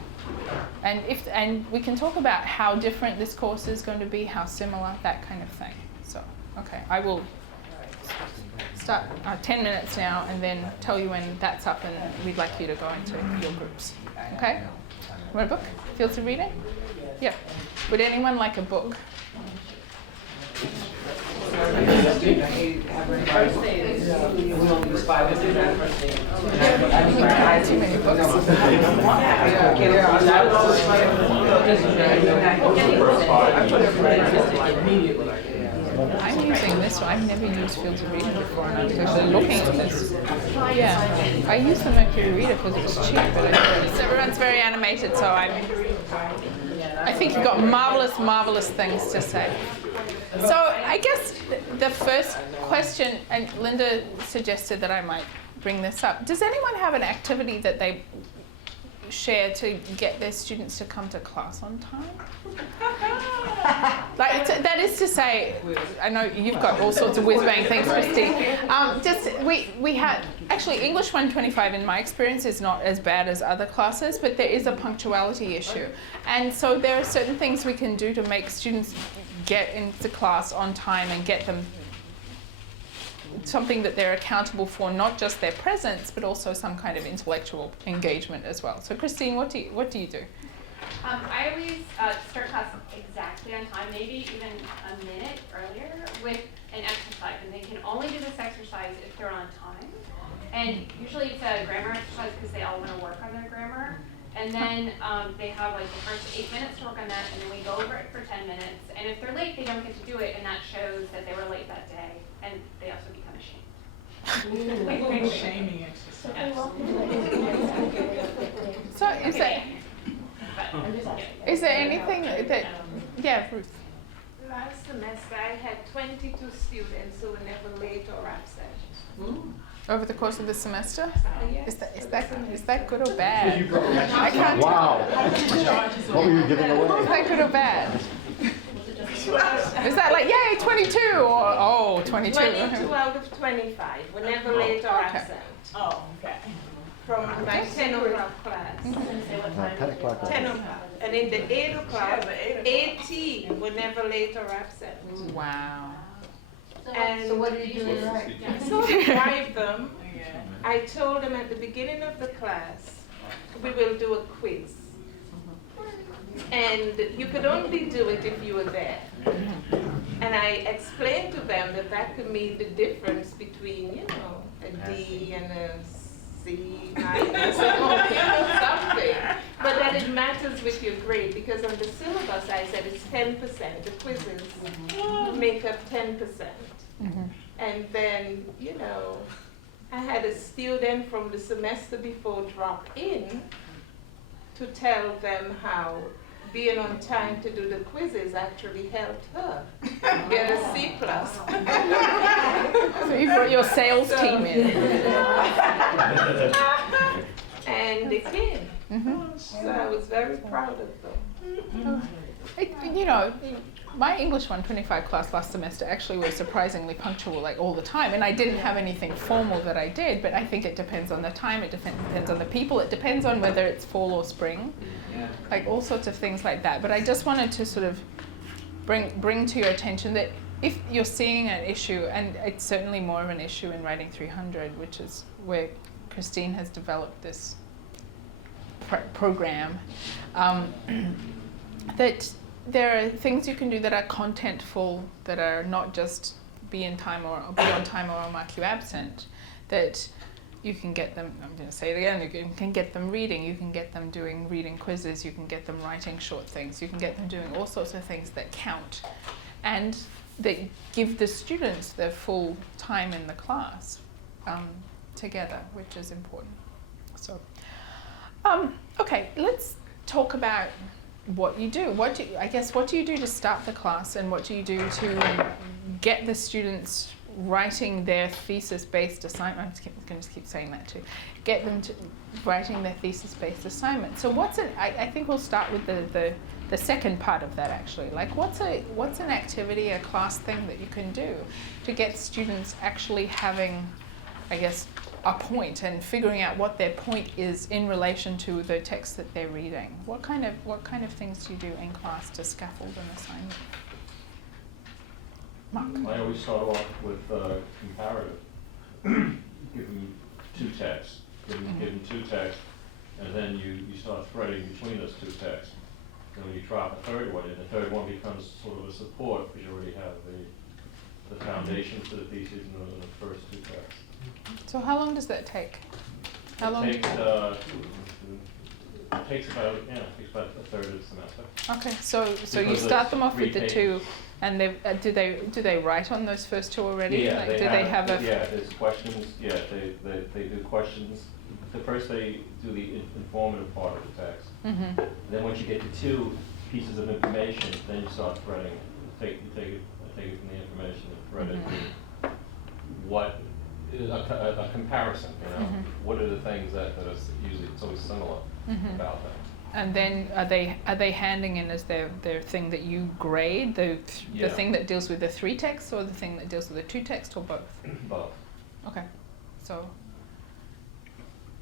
And we can talk about how different this course is going to be, how similar, that kind of thing. So, okay, I will start 10 minutes now and then tell you when that's up, and we'd like you to go into your groups. Okay? Want a book? Fields of reading? Yeah. Would anyone like a book? Too many books. I'm using this one. I've never used Fields of Reading before, and I was actually looking at this. Yeah, I used the Mercury Reader because it was cheap, but everyone's very animated, so I think you've got marvelous things to say. So I guess the first question, and Linda suggested that I might bring this up. Does anyone have an activity that they share to get their students to come to class on time? Like, that is to say, I know you've got all sorts of whiz-bang things, Christy. We had, actually English 125 in my experience is not as bad as other classes, but there is a punctuality issue. And so there are certain things we can do to make students get into class on time and get them something that they're accountable for, not just their presence, but also some kind of intellectual engagement as well. So Christine, what do you do? I always start class exactly on time, maybe even a minute earlier, with an exercise. And they can only do this exercise if they're on time. And usually it's a grammar exercise because they all want to work on their grammar. And then they have like the first 8 minutes to work on that, and then we go over it for 10 minutes. And if they're late, they don't get to do it, and that shows that they were late that day. And they also become ashamed. Ooh, shaming exercise. So is there anything that, yeah, Ruth? Last semester I had 22 students who were never late or absent. Over the course of the semester? Yes. Is that good or bad? I can't Wow. What were you giving away? Is that good or bad? Is that like, yay, 22, or, oh, 22? 22 out of 25 were never late or absent. Oh, okay. From my 10 o'clock class. 10 o'clock. 10 o'clock. And in the 8 o'clock, 18 were never late or absent. Wow. So what did you do right? So to drive them, I told them at the beginning of the class, we will do a quiz. And you could only do it if you were there. And I explained to them that that could mean the difference between, a D and a C minus, something. matters with your grade, because on the syllabus I said it's 10%. The quizzes make up 10%. And then, you know, I had a student from the semester before drop in to tell them how being on time to do the quizzes actually helped her get a C+. So you brought your sales team in. And they came. So I was very proud of them. You know, my English 125 class last semester actually was surprisingly punctual, like all the time. And I didn't have anything formal that I did, but I think it depends on the time, it depends on the people, it depends on whether it's fall or spring, like all sorts of things like that. But I just wanted to sort of bring to your attention that if you're seeing an issue, and it's certainly more of an issue in Writing 300, which is where Christine has developed this program, that there are things you can do that are contentful, that are not just be on time or I'll mark you absent, that you can get them, I'm going to say it again, you can get them reading, you can get them doing reading quizzes, you can get them writing short things, you can get them doing all sorts of things that count and that give the students their full time in the class together, which is important. So, okay, let's talk about what you do. What do you do to start the class, and what do you do to get the students writing their thesis-based assignment? I'm going to keep saying that too. Get them to writing their thesis-based assignment. So I think we'll start with the second part of that actually. Like what's an activity, a class thing that you can do to get students actually having, I guess, a point and figuring out what their point is in relation to the text that they're reading. What kind of things do you do in class to scaffold an assignment? Mark? I always start off with comparative. Give them two texts. Give them two texts, and then you start threading between those two texts. And when you drop a third one in, the third one becomes sort of a support because you already have the foundation for the thesis in the first two texts. So how long does that take? How long? It takes about a third of the semester. Okay, so you Because start them off with the retake. two, and they do they write on those first two already? Yeah, like, they have a yeah, there's questions. Yeah, they do questions. The first they do the informative part of the text. And then once you get to two pieces of information, then you start threading. You take it from the information and thread it to what a comparison. You know, what are the things that are usually it's always similar about that. And then are they handing in as their thing that you grade, the thing that deals with the three texts, or the thing that deals with the two texts, or both? Both. Okay,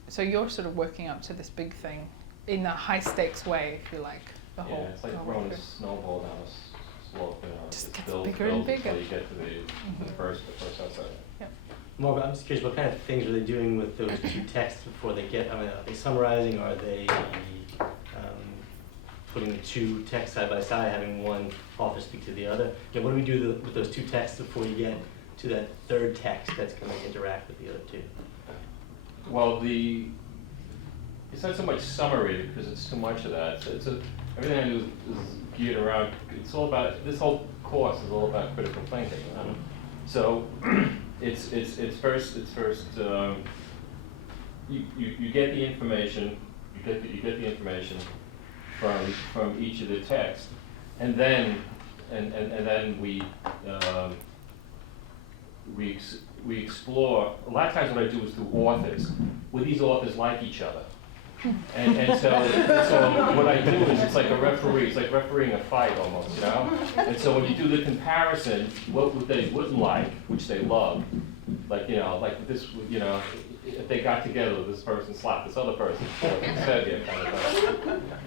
so you're sort of working up to this big thing in a high stakes way, if you like. Yeah, it's like throwing a snowball down a slope. You know, just it gets builds, bigger and builds bigger. until you get to the first essay. Yep. Margaret, I'm just curious, what kind of things are they doing with those two texts before they get, are they summarizing, are they putting the two texts side by side, having one author speak to the other? Yeah, what do we do with those two texts before you get to that third text that's going to interact with the other two? Well, it's not so much summary because it's too much of that. Everything I do is geared around, it's all about, this whole course is all about critical thinking. So it's first you get the information, you get the information from each of the texts, and then we explore. A lot of times what I do is through authors. Would these authors like each other? And so what I do is it's like a referee. It's like refereeing a fight almost, you know. And so when you do the comparison, what would they wouldn't like, which they love, like like this, if they got together, this person slapped this other person, kind of thing.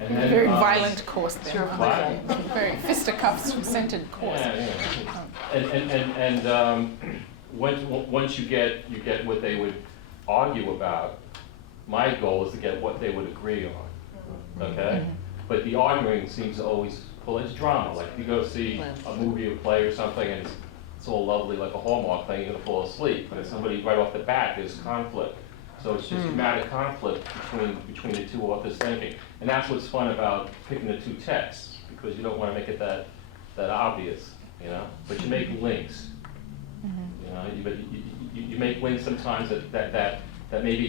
And then, very violent course there. What? Very fisticuffs centered course. And once you get what they would argue about, my goal is to get what they would agree on, okay? But the arguing seems to always pull into drama. Like if you go see a movie or play or something and it's all lovely like a Hallmark thing, you're gonna fall asleep. But if somebody right off the bat, there's conflict. So it's just dramatic conflict between the two authors thinking. And that's what's fun about picking the two texts, because you don't want to make it that obvious, you know? But you make links. You know, you make links sometimes that maybe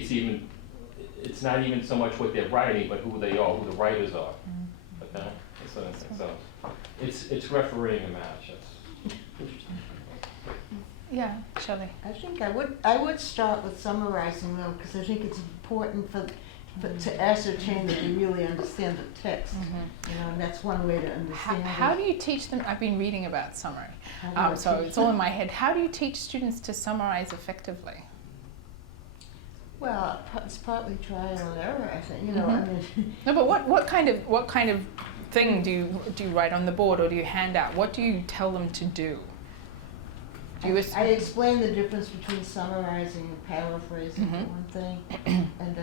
it's not even so much what they're writing, but who they are, who the writers are. Okay? So it's refereeing a match. That's interesting. Yeah, Shelley. I think I would start with summarizing them, because I think it's important to ascertain that you really understand the text. You know, and that's one way to understand How it. do you teach them? I've been reading about summary, How do I so teach it's all them? in my head. How do you teach students to summarize effectively? Well, it's partly trial and error, I think. You know, I mean. No, but what kind of thing do you write on the board, or do you hand out? What do you tell them to do? I explain the difference between summarizing and paraphrasing for one thing, and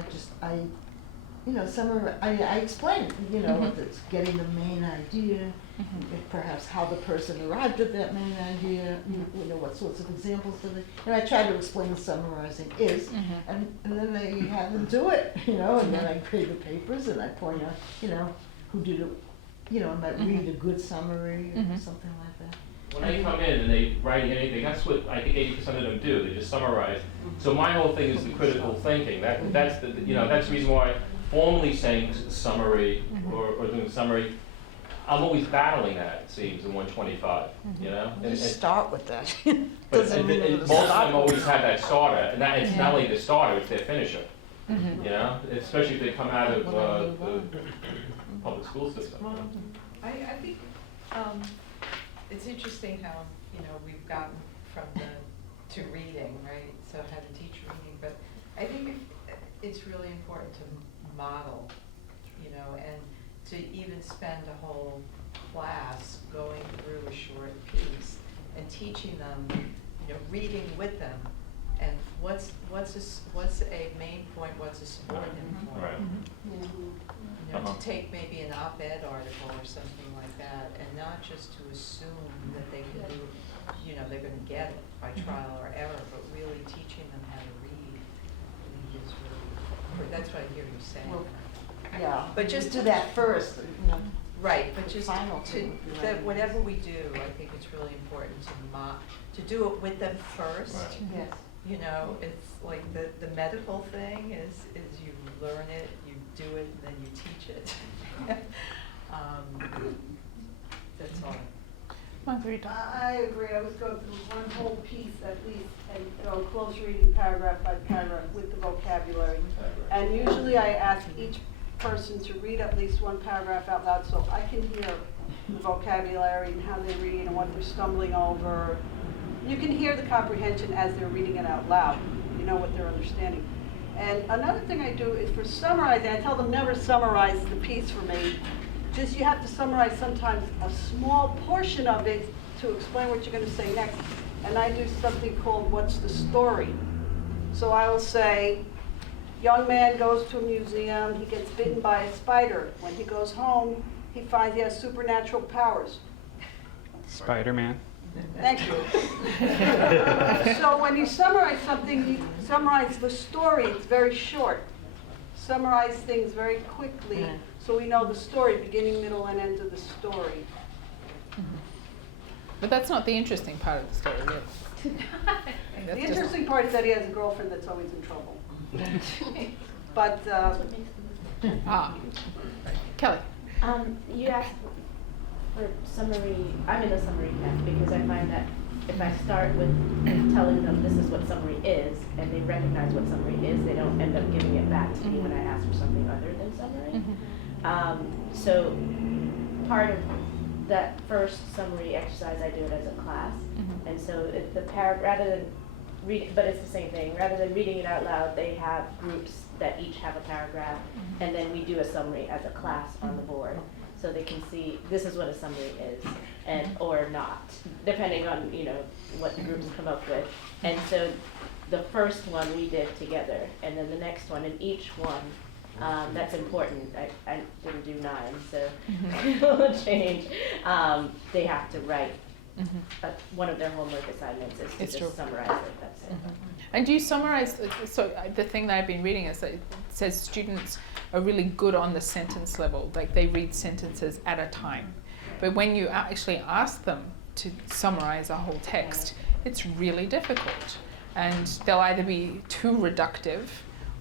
I explain it, you know, if it's getting the main idea, if perhaps how the person arrived at that main idea, you know, what sorts of examples do they, and I try to explain what summarizing is, and then they have them do it, you know, and then I grade the papers and I point out, you know, who did it, you know, and might read a good summary or something like that. When they come in and they write anything, that's what I think 80% of them do. They just summarize. So my whole thing is the critical thinking. That's the that's the reason why formally saying summary or doing summary, I'm always battling that. It seems in 125. You know. And Start with that. but most of them always have that starter, and it's not only the starter; it's their finisher. You know, especially if they come out of the public school system. I think it's interesting how, you know, we've gotten from to reading, right? So how to teach reading, but I think it's really important to model, you know, and to even spend a whole class going through a short piece and teaching them, you know, reading with them, and what's a main point, what's a subordinate point. Right. You know, to take maybe an op-ed article or something like that, and not just to assume that they can do, you know, they're gonna get it by trial or error, but really teaching them how to read. I think is really, that's what I hear you saying. Well, yeah, But just do that first, you know. Right, but just Final thing would be that right. whatever we do, I think it's really important to do it with them first. Right. Yes. You know, it's like the medical thing is you learn it, you do it, and then you teach it. That's all. Margarita. I agree. I was going through one whole piece at least and go close reading paragraph by paragraph with the vocabulary. And usually I ask each person to read at least one paragraph out loud so I can hear the vocabulary and how they're reading and what they're stumbling over. You can hear the comprehension as they're reading it out loud. You know what they're understanding. And another thing I do is for summarizing, I tell them never summarize the piece for me. Just you have to summarize sometimes a small portion of it to explain what you're going to say next. And I do something called what's the story. So I will say, young man goes to a museum, he gets bitten by a spider. When he goes home, he finds he has supernatural powers. Spider-Man. Thank you. So when you summarize something, you summarize the story. It's very short. Summarize things very quickly so we know the story, beginning, middle, and end of the story. But that's not the interesting part of the story, really. The interesting part is that he has a girlfriend that's always in trouble. But Kelly. You asked for summary. I'm in the summary camp because I find that if I start with telling them this is what summary is, and they recognize what summary is, they don't end up giving it back to me when I ask for something other than summary. So part of that first summary exercise, I do it as a class, and so if the rather than read, but it's the same thing. Rather than reading it out loud, they have groups that each have a paragraph, and then we do a summary as a class on the board, so they can see this is what a summary is, and or not, depending on what the groups come up with. And so the first one we did together, and then the next one, and each one. That's important. I didn't do 9, so it'll change. They have to write But one of their homework assignments is to It's just true. summarize it, that's it. And do you summarize, so the thing that I've been reading is that it says students are really good on the sentence level, like they read sentences at a time. But when you actually ask them to summarize a whole text, it's really difficult. And they'll either be too reductive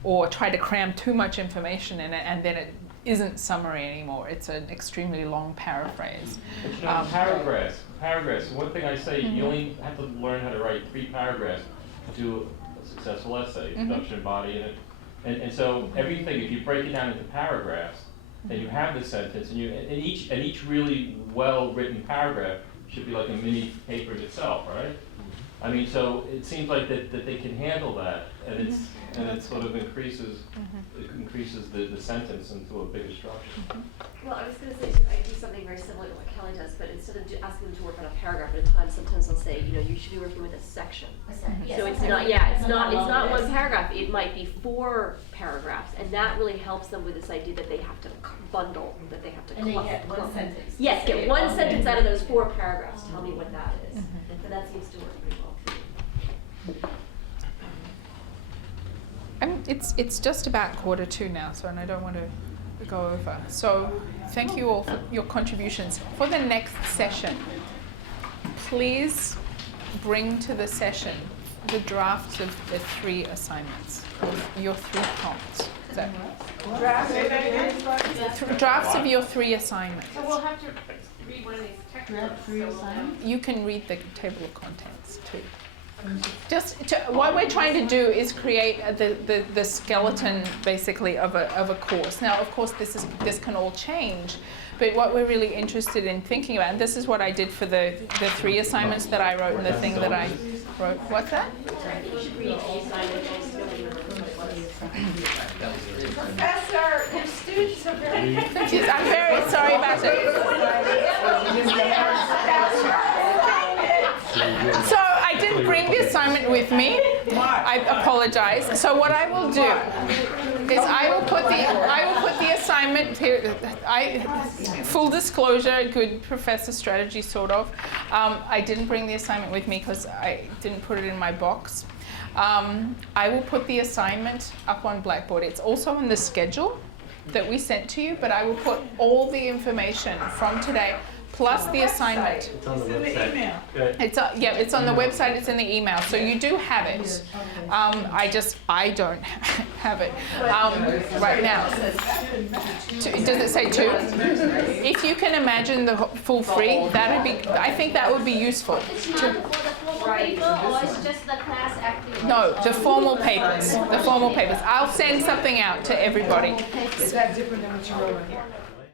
or try to cram too much information in it, and then it isn't summary anymore. It's an extremely long paraphrase. But you know, paragraphs. One thing I say, you only have to learn how to write 3 paragraphs to do a successful essay, introduction, body, and so everything, if you break it down into paragraphs, then you have the sentence, and each really well-written paragraph should be like a mini paper in itself, right? I mean, so it seems like that they can handle that, and it sort of increases the sentence into a bigger structure. Well, I was going to say too, I do something very similar to what Kelly does, but instead of asking them to work on a paragraph at a time, sometimes I'll say, you should be working with a section. So it's not one paragraph. It might be 4 paragraphs, and that really helps them with this idea that they have to bundle, that they have to. And they get one sentence. Yes, get one sentence out of those 4 paragraphs. Tell me what that is, and that seems to work pretty well. It's just about 1:45 now, so and I don't want to go over. So thank you all for your contributions. For the next session, please bring to the session the drafts of the 3 assignments, your 3 prompts. So, drafts of your 3 assignments. So we'll have to read one of these textbooks. You can read the table of contents too. What we're trying to do is create the skeleton basically of a course. Now, of course, this can all change, but what we're really interested in thinking about, and this is what I did for the 3 assignments that I wrote and the thing that I wrote. What's that? You should read the assignment. Professor, your students are very confused. I'm very sorry about it. So I didn't bring the assignment with me. I apologize. So what I will do is I will put the assignment here. Full disclosure, good professor strategy sort of. I didn't bring the assignment with me because I didn't put it in my box. I will put the assignment up on Blackboard. It's also on the schedule that we sent to you, but I will put all the information from today plus the assignment. It's on the website. It's on the website, it's in the email, so you do have it. I don't have it right now. Does it say 2? If you can imagine the full free, I think that would be useful. It's not for the formal paper, or it's just the class activity? No, the formal papers. I'll send something out to everybody. Is that different than what you wrote here?